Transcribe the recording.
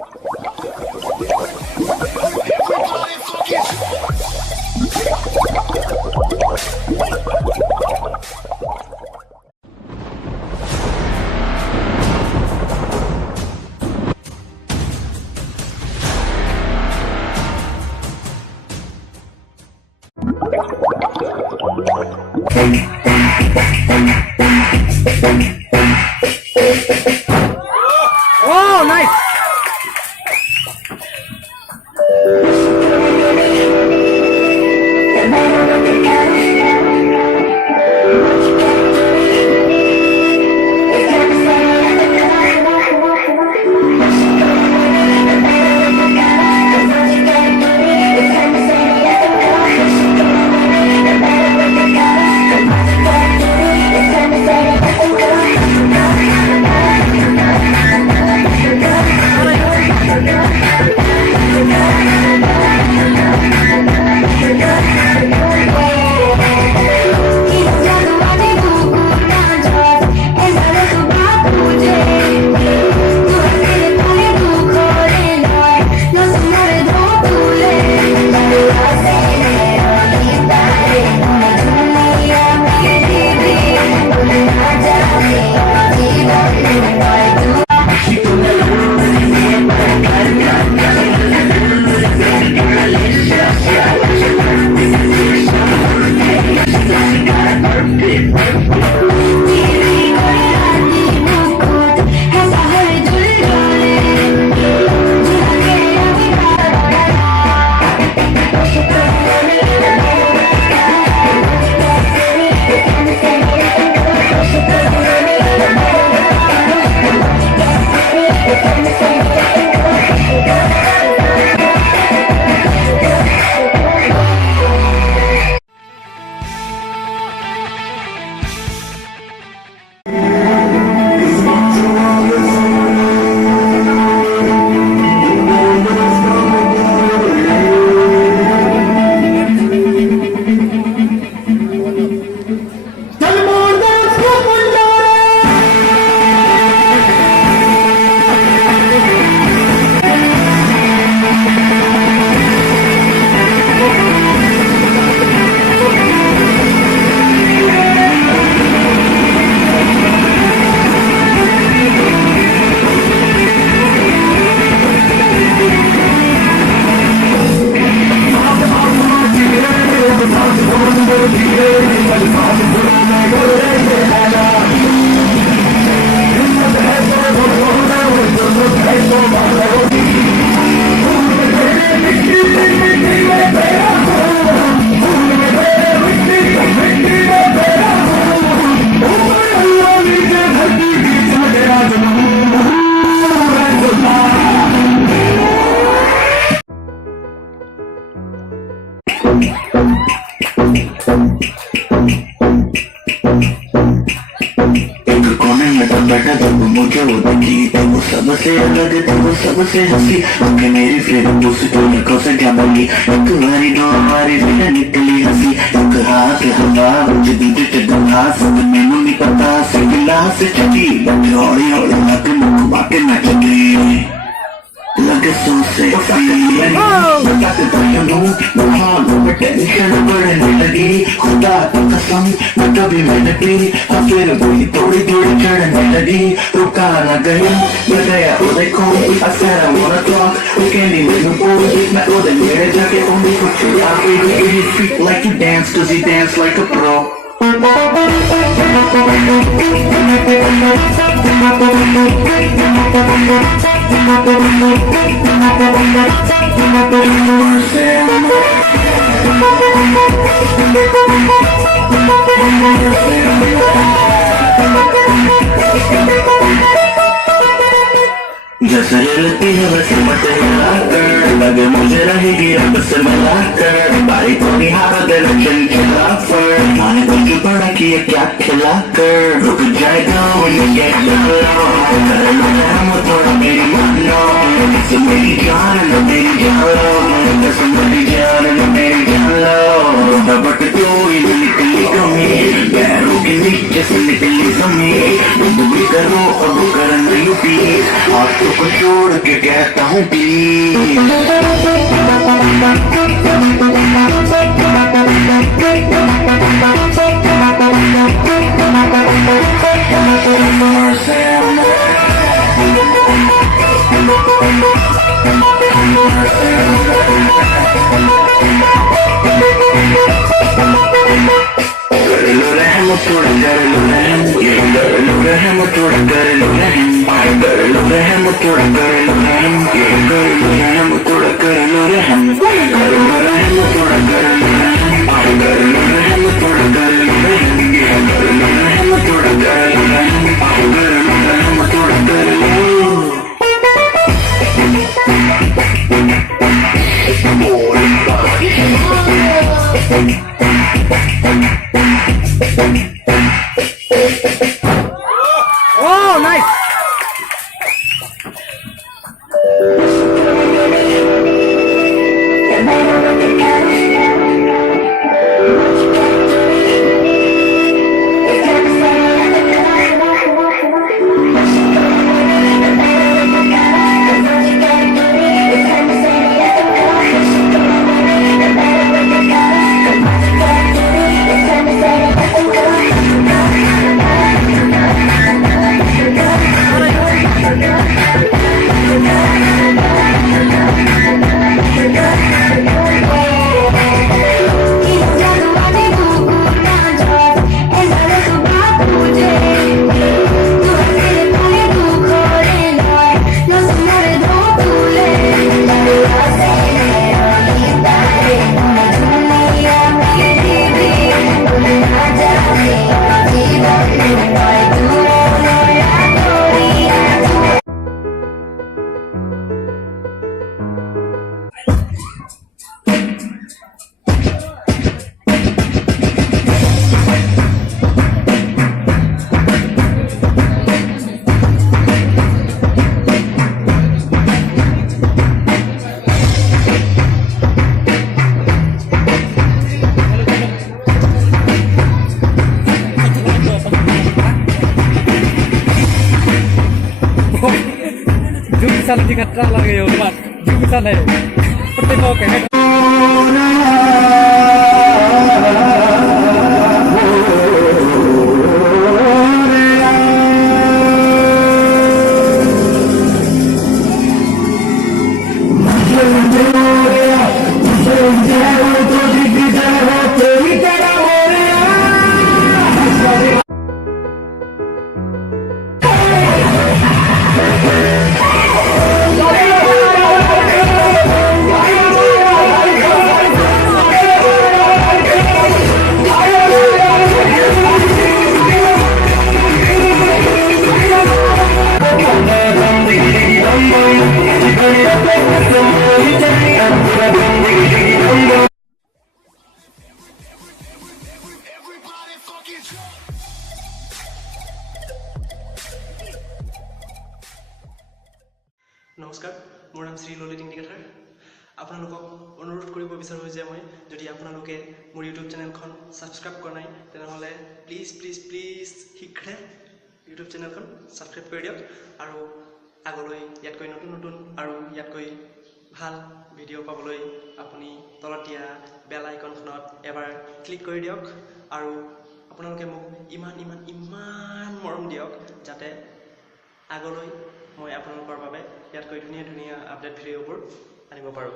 Oh, nice! मुझे वो देखी वो सबसे अलग थी वो सबसे हंसी आंखें मेरी फिर दूसरी लड़कों से क्या बोली तुम्हारी दो हमारी फिर निकली हंसी एक हाथ हवा मुझे दूध के दुल्हा सब मैनू नहीं पता से गिलास से चली हौली हौली लग मुख बाके मैं चली लगे सोचे टेंशन बढ़ने लगी खुदा की कसम मैं कभी मैंने पी और फिर वही थोड़ी थोड़ी चढ़ने लगी रुका न गई मैं गया उधर को I said I wanna talk we can't even move मैं उधर मेरे जाके उन्हीं को छुड़ा you speak like you dance cause you dance like a pro जैसे लेती है वैसे मटे मिलाकर लगे मुझे रहेगी अब से मिलाकर बारी को निहारा डायरेक्शन खिलाफर माने कुछ बड़ा किया क्या खिलाकर रुक जाएगा when you get down कर लो हम थोड़ा मेरी मानो जैसे मेरी जान लो मेरी जान लो जैसे मेरी जान लो मेरी जान लो बट कोई न निकली कमी पैरों के नीचे से निकली समी तुम भी करो अब करना यूपी हाथों को छोड़ के कहता हूँ प्लीज थोड़ा कर लो रहम ये कर लो रहम थोड़ा कर लो रहम कर लो रहम थोड़ा कर लो रहम ये कर लो रहम थोड़ा कर लो रहम कर लो रहम थोड़ा कर लो रहम कर लो रहम थोड़ा कर लो रहम ये कर लो रहम थोड़ा कर लो रहम कर लो रहम थोड़ा कर लो Oh, nice. जो bisa lebih kata lagi ya, Pak. Jo bisa nih. Seperti mau kayak. নমস্কাৰ মোৰ নাম শ্ৰী ললিত ইণ্ডিকেটাৰ আপোনালোকক অনুৰোধ কৰিব বিচাৰোঁ যে মই যদি আপোনালোকে মোৰ ইউটিউব চেনেলখন সাবস্ক্ৰাইব কৰা নাই তেনেহলে প্লিজ প্লিজ প্লিজ শীঘ্ৰে ইউটিউব চেনেলখন সাবস্ক্ৰাইব কৰি দিয়ক আৰু আগলৈ ইয়াতকৈ নতুন নতুন আৰু ইয়াতকৈ ভাল ভিডিঅ' পাবলৈ আপুনি তলত দিয়া বেল আইকনখনত এবাৰ ক্লিক কৰি দিয়ক আৰু আপোনালোকে মোক ইমান মৰম দিয়ক যাতে আগলৈ মই আপোনালোকৰ বাবে ইয়াতকৈ ধুনীয়া ধুনীয়া আপডেট ভিডিঅ'বোৰ আনিব পাৰোঁ।